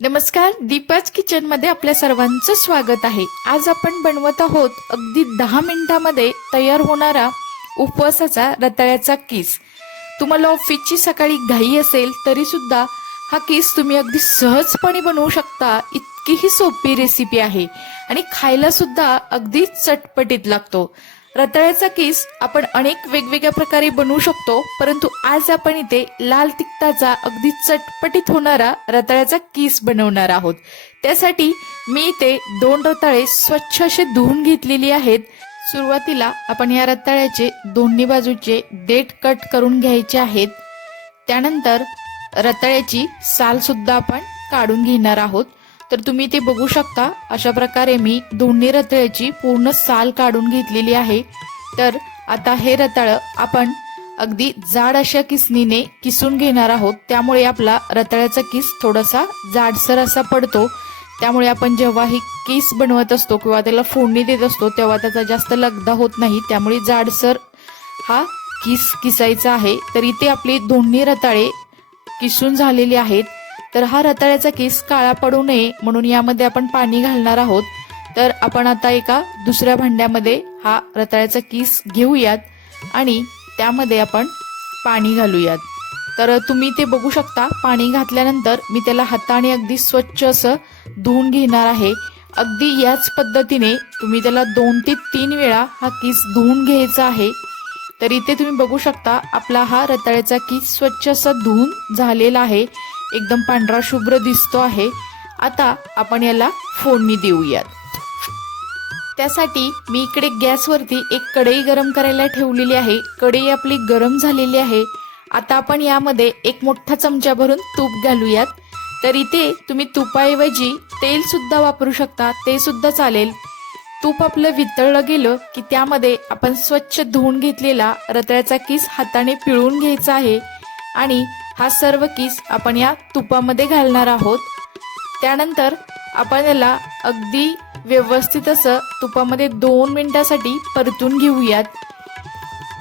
नमस्कार दीपाज किचनमध्ये आपल्या सर्वांचं स्वागत आहे. आज आपण बनवत आहोत अगदी दहा मिनिटामध्ये तयार होणारा उपवासाचा रताळ्याचा किस. तुम्हाला ऑफिसची सकाळी घाई असेल तरी सुद्धा हा किस तुम्ही अगदी सहजपणे बनवू शकता. इतकी ही सोपी रेसिपी आहे. आणि खायला सुद्धा अगदी चटपटीत लागतो. रताळ्याचा केस आपण अनेक वेगवेगळ्या प्रकारे बनवू शकतो परंतु आज आपण इथे लाल तिखटाचा अगदी चटपटीत होणारा रताळ्याचा केस बनवणार आहोत. त्यासाठी मी इथे दोन रताळे स्वच्छ असे धुवून घेतलेली आहेत. सुरुवातीला आपण या रताळ्याचे दोन्ही बाजूचे देठ कट करून घ्यायचे आहेत. त्यानंतर रताळ्याची साल सुद्धा आपण काढून घेणार आहोत. तर तुम्ही ते बघू शकता. अशा प्रकारे मी दोन्ही रताळ्याची पूर्ण साल काढून घेतलेली आहे. तर आता हे रताळं आपण अगदी जाड अशा किसनीने किसून घेणार आहोत. त्यामुळे आपला रताळ्याचा किस थोडासा जाडसर असा पडतो. त्यामुळे आपण जेव्हा ही किस बनवत असतो किंवा त्याला फोडणी देत असतो तेव्हा त्याचा जास्त लगदा होत नाही. त्यामुळे जाडसर हा किस किसायचा आहे. तर इथे आपली दोन्ही रताळे किसून झालेली आहेत. तर हा रताळ्याचा केस काळा पडू नये म्हणून यामध्ये आपण पाणी घालणार आहोत. तर आपण आता एका दुसऱ्या भांड्यामध्ये हा रताळ्याचा किस घेऊयात आणि त्यामध्ये आपण पाणी घालूयात. तर तुम्ही ते बघू शकता पाणी घातल्यानंतर मी त्याला हाताने अगदी स्वच्छ असं धुवून घेणार आहे. अगदी याच पद्धतीने तुम्ही त्याला दोन ते तीन वेळा हा किस धुवून घ्यायचा आहे. तर इथे तुम्ही बघू शकता आपला हा रताळ्याचा किस स्वच्छ असा धुवून झालेला आहे. एकदम पांढरा शुभ्र दिसतो आहे. आता आपण याला फोडणी देऊयात. त्यासाठी मी इकडे गॅसवरती एक कढई गरम करायला ठेवलेली आहे. कढई आपली गरम झालेली आहे. आता आपण यामध्ये एक मोठा चमचा भरून तूप घालूयात. तर इथे तुम्ही तुपाऐवजी तेल सुद्धा वापरू शकता. ते सुद्धा चालेल. तूप आपलं वितळलं गेलं की त्यामध्ये आपण स्वच्छ धुवून घेतलेला रताळ्याचा किस हाताने पिळून घ्यायचा आहे. आणि हा सर्व किस आपण या तुपामध्ये घालणार आहोत. त्यानंतर आपण याला अगदी व्यवस्थित असं तुपामध्ये दोन मिनटासाठी परतून घेऊयात.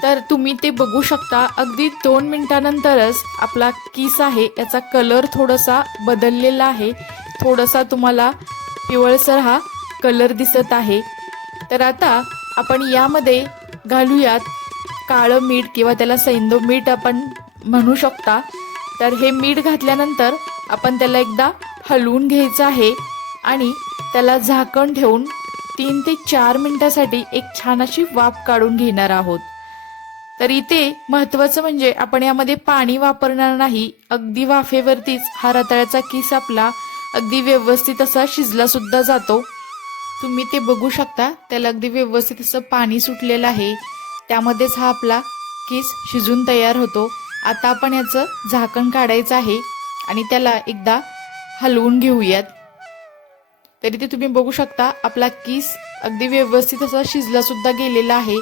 तर तुम्ही ते बघू शकता अगदी दोन मिनटानंतरच आपला किस आहे याचा कलर थोडासा बदललेला आहे. थोडासा तुम्हाला पिवळसर हा कलर दिसत आहे. तर आता आपण यामध्ये घालूयात काळं मीठ किंवा त्याला सैंदो मीठ आपण म्हणू शकता. तर हे मीठ घातल्यानंतर आपण त्याला एकदा हलवून घ्यायचं आहे आणि त्याला झाकण ठेवून तीन ते चार मिनिटासाठी एक छान अशी वाफ काढून घेणार आहोत. तर इथे महत्वाचं म्हणजे आपण यामध्ये पाणी वापरणार नाही. अगदी वाफेवरतीच हा रताळ्याचा किस आपला अगदी व्यवस्थित असा शिजला सुद्धा जातो. तुम्ही ते बघू शकता त्याला अगदी व्यवस्थित असं पाणी सुटलेलं आहे. त्यामध्येच हा आपला किस शिजून तयार होतो. आता आपण याचं झाकण काढायचं आहे आणि त्याला एकदा हलवून घेऊयात. तरी ते तुम्ही बघू शकता आपला किस अगदी व्यवस्थित असा शिजला सुद्धा गेलेला आहे.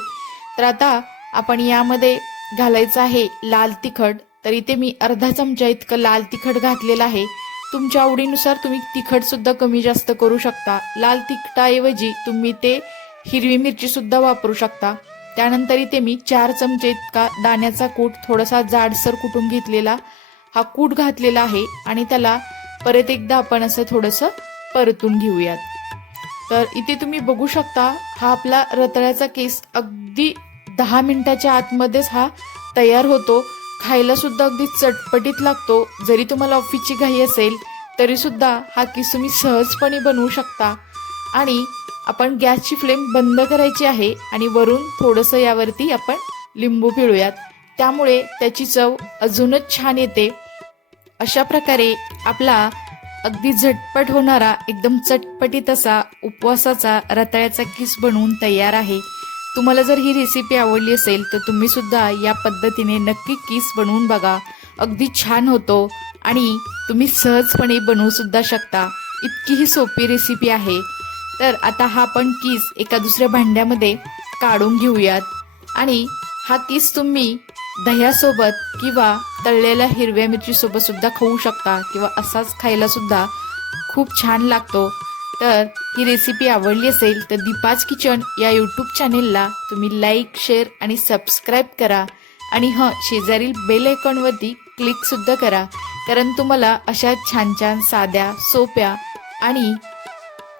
तर आता आपण यामध्ये घालायचं आहे लाल तिखट. तर इथे मी अर्धा चमचा इतकं लाल तिखट घातलेलं आहे. तुमच्या आवडीनुसार तुम्ही तिखट सुद्धा कमी जास्त करू शकता. लाल तिखटाऐवजी तुम्ही ते हिरवी मिरची सुद्धा वापरू शकता. त्यानंतर इथे मी चार चमचे इतका दाण्याचा कूट थोडासा जाडसर कुटून घेतलेला हा कूट घातलेला आहे आणि त्याला परत एकदा आपण असं थोडंसं परतून घेऊयात. तर इथे तुम्ही बघू शकता हा आपला रताळ्याचा केस अगदी दहा मिनिटाच्या आतमध्येच हा तयार होतो. खायला सुद्धा अगदी चटपटीत लागतो. जरी तुम्हाला ऑफिसची घाई असेल तरीसुद्धा हा किस तुम्ही सहजपणे बनवू शकता. आणि आपण गॅसची फ्लेम बंद करायची आहे आणि वरून थोडंसं यावरती आपण लिंबू पिळूयात. त्यामुळे त्याची चव अजूनच छान येते. अशा प्रकारे आपला अगदी झटपट होणारा एकदम चटपटीत असा उपवासाचा रताळ्याचा किस बनवून तयार आहे. तुम्हाला जर ही रेसिपी आवडली असेल तर तुम्ही सुद्धा या पद्धतीने नक्की किस बनवून बघा. अगदी छान होतो आणि तुम्ही सहजपणे बनवू सुद्धा शकता. इतकी ही सोपी रेसिपी आहे. तर आता हा आपण किस एका दुसऱ्या भांड्यामध्ये काढून घेऊयात. आणि हा किस तुम्ही दह्यासोबत किंवा तळलेल्या हिरव्या मिरचीसोबत सुद्धा खाऊ शकता किंवा असाच खायला सुद्धा खूप छान लागतो. तर ही रेसिपी आवडली असेल तर दीपाज किचन या यूट्यूब चॅनेलला तुम्ही लाईक शेअर आणि सबस्क्राईब करा. आणि हं शेजारील बेल आयकॉनवरती क्लिकसुद्धा करा. कारण तुम्हाला अशा छान छान साध्या सोप्या आणि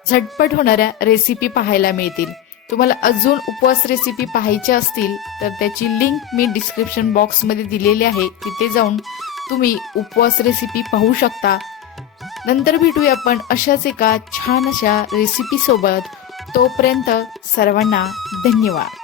झटपट होणाऱ्या रेसिपी पाहायला मिळतील. तुम्हाला अजून उपवास रेसिपी पाहायच्या असतील तर त्याची लिंक मी डिस्क्रिप्शन बॉक्समध्ये दिलेली आहे. तिथे जाऊन तुम्ही उपवास रेसिपी पाहू शकता. नंतर भेटूया आपण अशाच एका छान अशा रेसिपीसोबत तोपर्यंत सर्वांना धन्यवाद.